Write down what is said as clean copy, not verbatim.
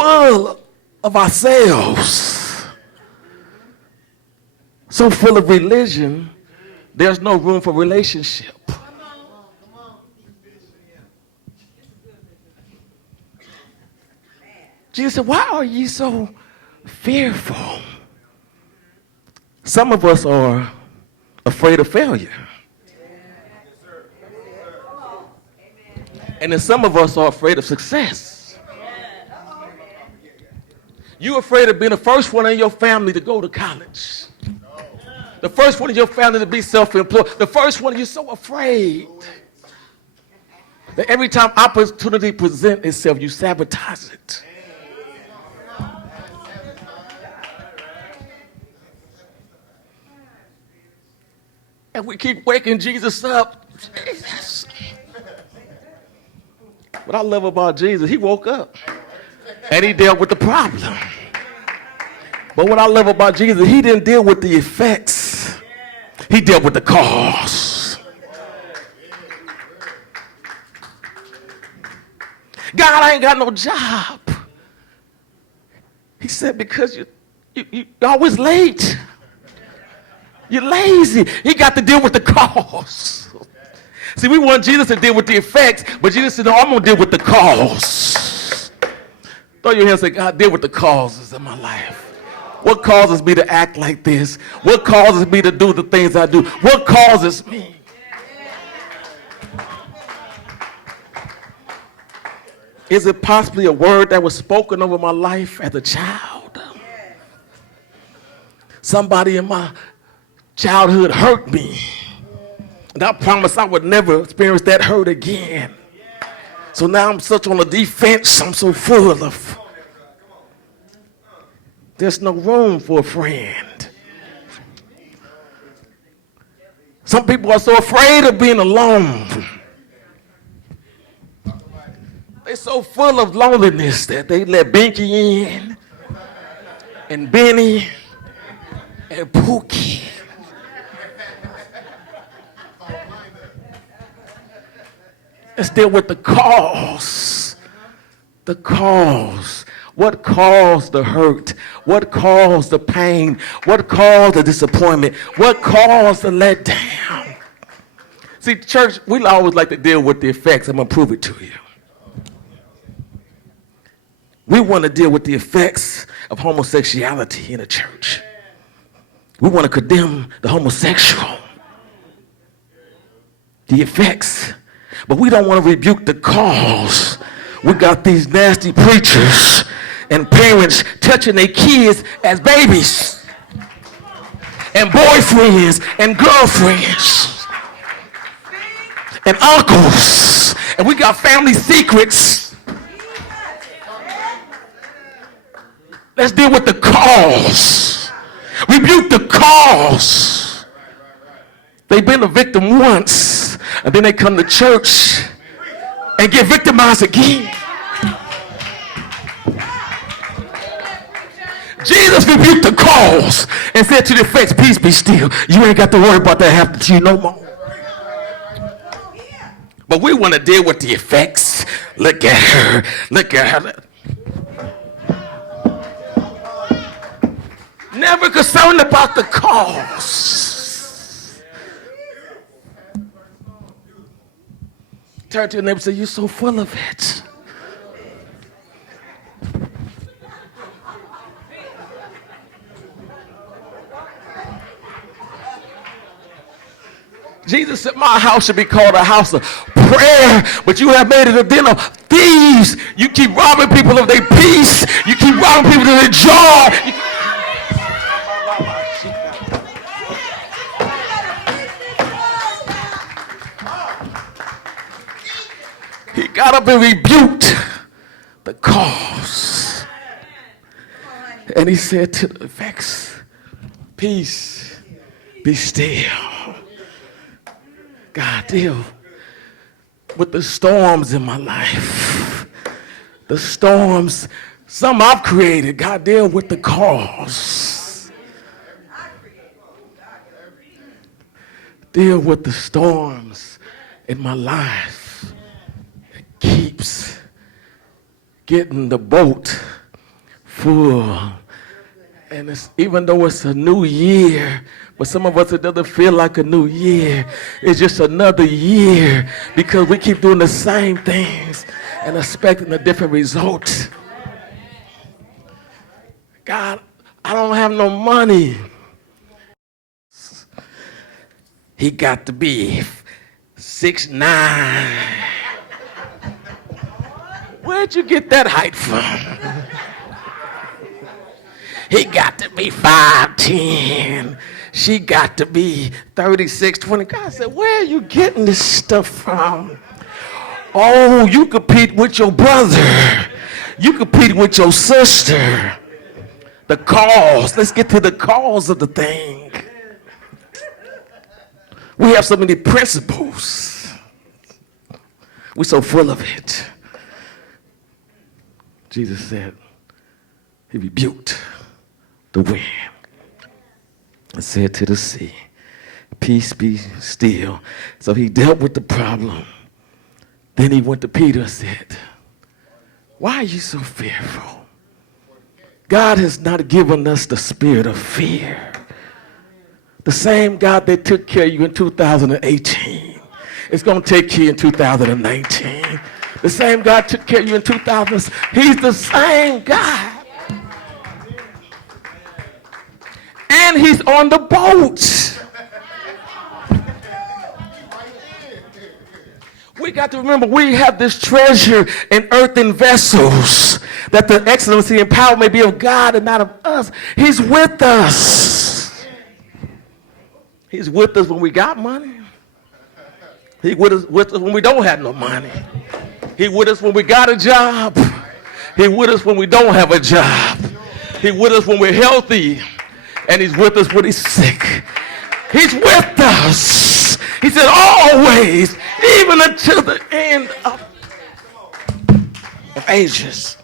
full of ourselves, so full of religion, there's no room for relationship. Jesus said, why are you so fearful? Some of us are afraid of failure. And then some of us are afraid of success. You're afraid of being the first one in your family to go to college. The first one in your family to be self-employed. The first one, you're so afraid that every time opportunity presents itself, you sabotage it. And we keep waking Jesus up. Jesus. What I love about Jesus, he woke up and he dealt with the problem. But what I love about Jesus, he didn't deal with the effects. He dealt with the cause. God, I ain't got no job. He said, because you're always late. You're lazy. He got to deal with the cause. See, we want Jesus to deal with the effects, but Jesus said, no, I'm going to deal with the cause. Throw your hands and say, God, deal with the causes of my life. What causes me to act like this? What causes me to do the things I do? What causes me? Is it possibly a word that was spoken over my life as a child? Somebody in my childhood hurt me. And I promised I would never experience that hurt again. So now I'm such on the defense. I'm so full of. There's no room for a friend. Some people are so afraid of being alone. They're so full of loneliness that they let Binky in, and Benny, and Pookie. Let's deal with the cause. The cause. What caused the hurt? What caused the pain? What caused the disappointment? What caused the letdown? See, church, we always like to deal with the effects. I'm going to prove it to you. We want to deal with the effects of homosexuality in the church. We want to condemn the homosexual. The effects. But we don't want to rebuke the cause. We got these nasty preachers and parents touching their kids as babies, and boyfriends and girlfriends and uncles, and we got family secrets. Let's deal with the cause. Rebuke the cause. They've been a victim once, and then they come to church and get victimized again. Jesus rebuked the cause and said to the effects, peace be still. You ain't got to worry about that happening to you no more. But we want to deal with the effects. Look at her. Look at her. Never concerned about the cause. Turn to your neighbor and say, you're so full of it. Jesus said, my house should be called a house of prayer, but you have made it a den of thieves. You keep robbing people of their peace. You keep robbing people of their joy. He got up and rebuked the cause. And he said to the effects, peace, be still. God, deal with the storms in my life. The storms, some I've created. God, deal with the cause. Deal with the storms in my life. It keeps getting the boat full. And even though it's a new year, but some of us, it doesn't feel like a new year. It's just another year because we keep doing the same things and expecting a different result. God, I don't have no money. He got to be 6'9". Where'd you get that height from? He got to be 5'10". She got to be 36'20". God said, where are you getting this stuff from? Oh, you compete with your brother. You compete with your sister. The cause. Let's get to the cause of the thing. We have so many principles. We're so full of it. Jesus said, he rebuked the wind and said to the sea, peace be still. So he dealt with the problem. Then he went to Peter and said, why are you so fearful? God has not given us the spirit of fear. The same God that took care of you in 2018 is going to take care of you in 2019. The same God took care of you in 2000. He's the same God. And he's on the boat. We got to remember we have this treasure in earthen vessels, that the excellency and power may be of God and not of us. He's with us. He's with us when we got money. He's with us when we don't have no money. He's with us when we got a job. He's with us when we don't have a job. He's with us when we're healthy. And he's with us when he's sick. He's with us. He said always, even until the end of ages.